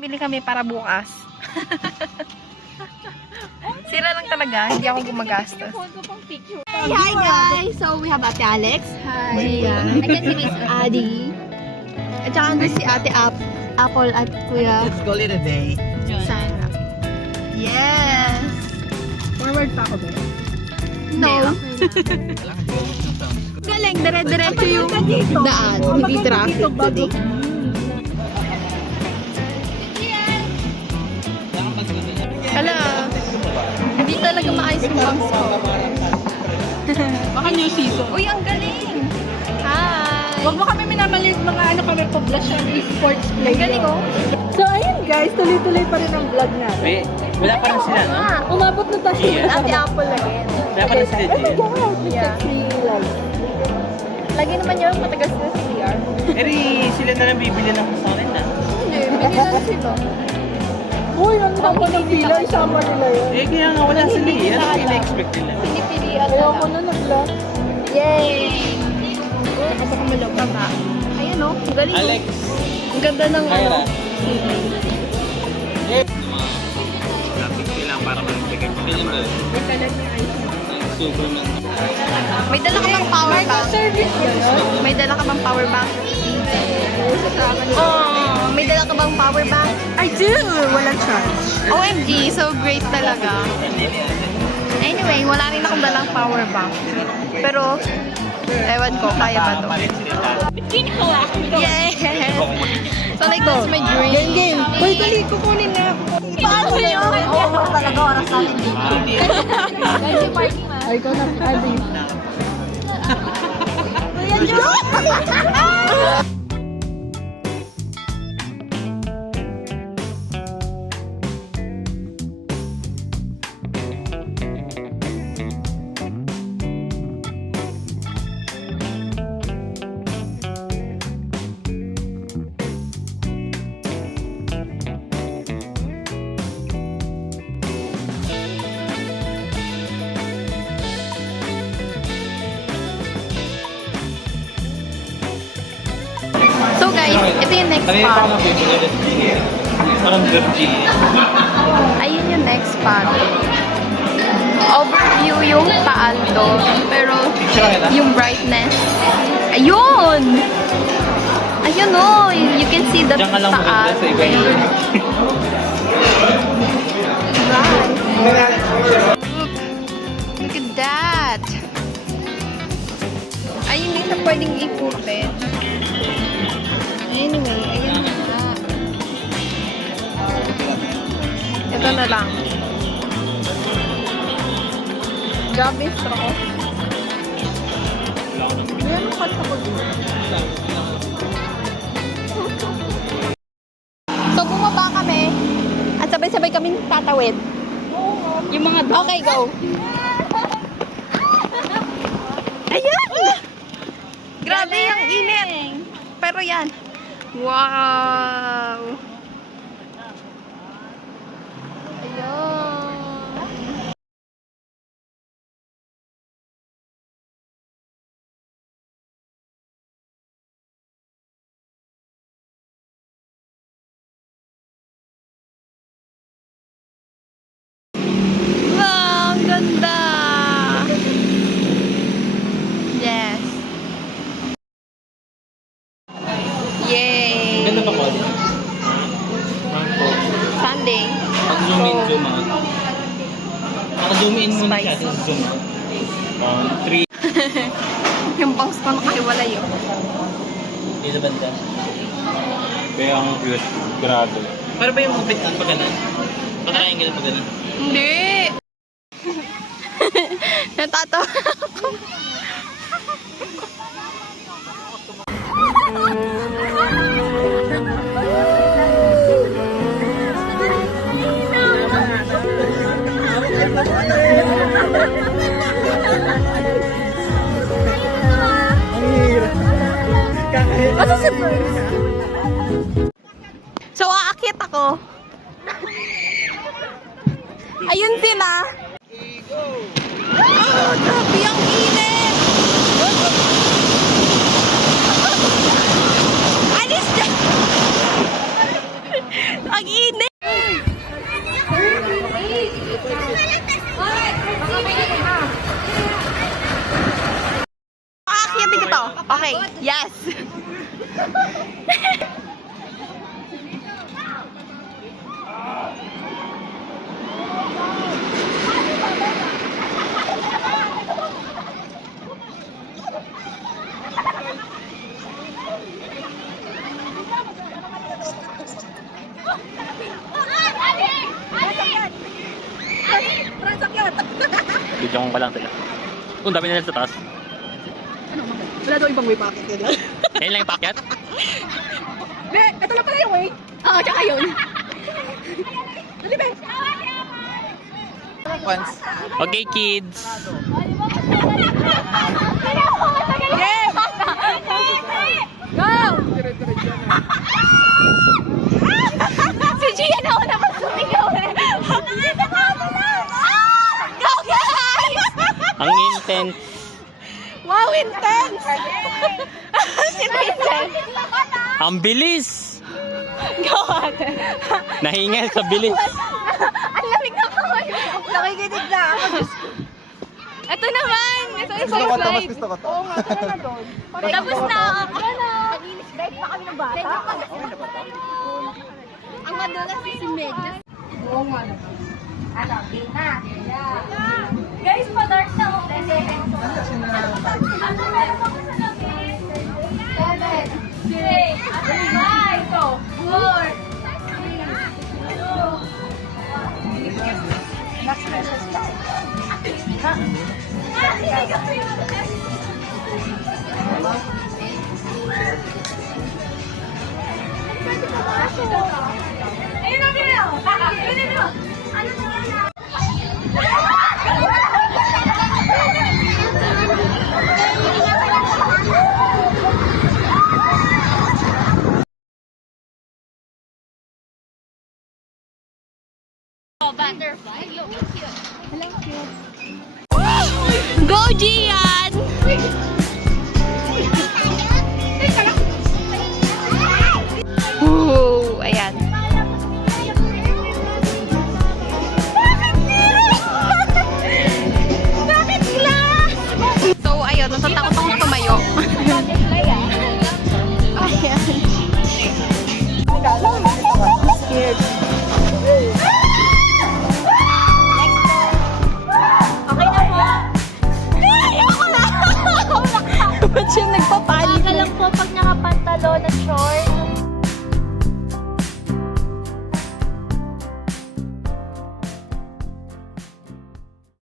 Bili kami para bukas. Sila lang talaga, hindi ako gumagastos. Hey, hi guys! So we have Ate Alex. Hi. I can see Miss Adi. At saka andun si Ate Apple at Kuya Let's call it a day. Sana. Yes! Forward pa ako ba? No. Galing, dire-diretso yung daan. Hindi traffic today. Hala, hindi talaga maayos yung bangs ko. Baka new season. Uy, ang galing! Hi! Huwag mo kami minamalit mga ano kami poblasyon e-sports play. Ang galing oh! So ayun guys, tuloy-tuloy pa rin ang vlog natin. Wait, wala pa rin sila, no? Umabot na tayo Yeah. Ate Apple again. Wala pa rin sila, Oh my Gia. God, Yeah. Lagi naman yun, matagal sila sa CR. Eri, sila na lang bibili ng kasarin na. Hindi, binilan sila. Uy, ang tama ng pila, isama nila yun. Eh, kaya nga wala sila eh. Ano ina-expect nila? Pinipilian na Ayaw ko lang. na nag-vlog. Yay! Kapag kumalog ka ba? Ayan oh, ang galing. Alex, Ang ganda ng Kyra. ano. Graphic sila para mag-check naman. Superman. May dala ka bang power bank? Service ba yun? May dala ka bang power bank? Oh, may dala ka bang power bank? I do! Walang charge. OMG, so great talaga. Anyway, wala rin akong dalang power bank. Pero, ewan ko, kaya ba to? Yes! So like, that's my dream. Game. Uy, dali, kukunin na. Paano yun? Oo, talaga oras natin dito. Ay, ikaw na, Adi. So guys, ito yung next Kanina pa spot. ako bibili rin. Parang Virgin. Ayun yung next spot. Overview yung Paalto, pero yung brightness. Ayun! Ayun oh, you can see the Diyan ka lang maganda sa iba yung Right. Look at that! Ay, hindi siya pwedeng ikutin. Anyway, ayun na. Ito na lang. Grabe yung straw. Ayan ang kanta ko dito. So, bumaba kami at sabay-sabay kaming tatawid. Yung mga Okay, go! Ayan! Grabe yung init! Pero yan. Wow! Ayun! Wow! Ang ganda! Yes! Yay! Ganda pa ko. Sunday. Pag zoom in, zoom out. Naka-zoom in muna siya, Spicy. tapos zoom out. 3. Yung bangs ko nakahiwalay yun. Dito banda. Kaya ang cute. Grado. Para ba yung kapit ang pagganan? Pag-triangle pagganan? Hindi! Natatawa ako. Ano si Bruce? So, aakyat ako. Ayun sila. Oh, grabe ang init! Alis dyan! Ang init! Pakakyatin ko to. Okay, yes! Bidyo ko lang sila. Ang dami nila sa taas. Wala daw ibang way packet yun. Ayun lang yung packet. Be, ito lang pala yung way. Oo, tsaka yun. Dali, be. Okay, kids. Game! Go! Si Gia na una pa sumigaw eh. Go guys! Ang intense. Wow, intense! Si Vincent. Ang bilis. Go ate. Nahingal sa bilis. Ang lamig na kamay mo. Nakikinig na ako. Ito naman. Ito yung slide. Oo nga, tara na doon. Tapos na ako. Mag-inis break pa kami ng bata. Ang madulas si Medyas. Oo nga naman. Guys, pa-dark na ako. ayun na din ako. Ayun na. Ano na? Oh, butterfly. Look, cute. Hello, cute. Go, Gian! Ooh, ayan. Bakit glass? So, ayun, natatakot akong tumayo. Ayan. Scared.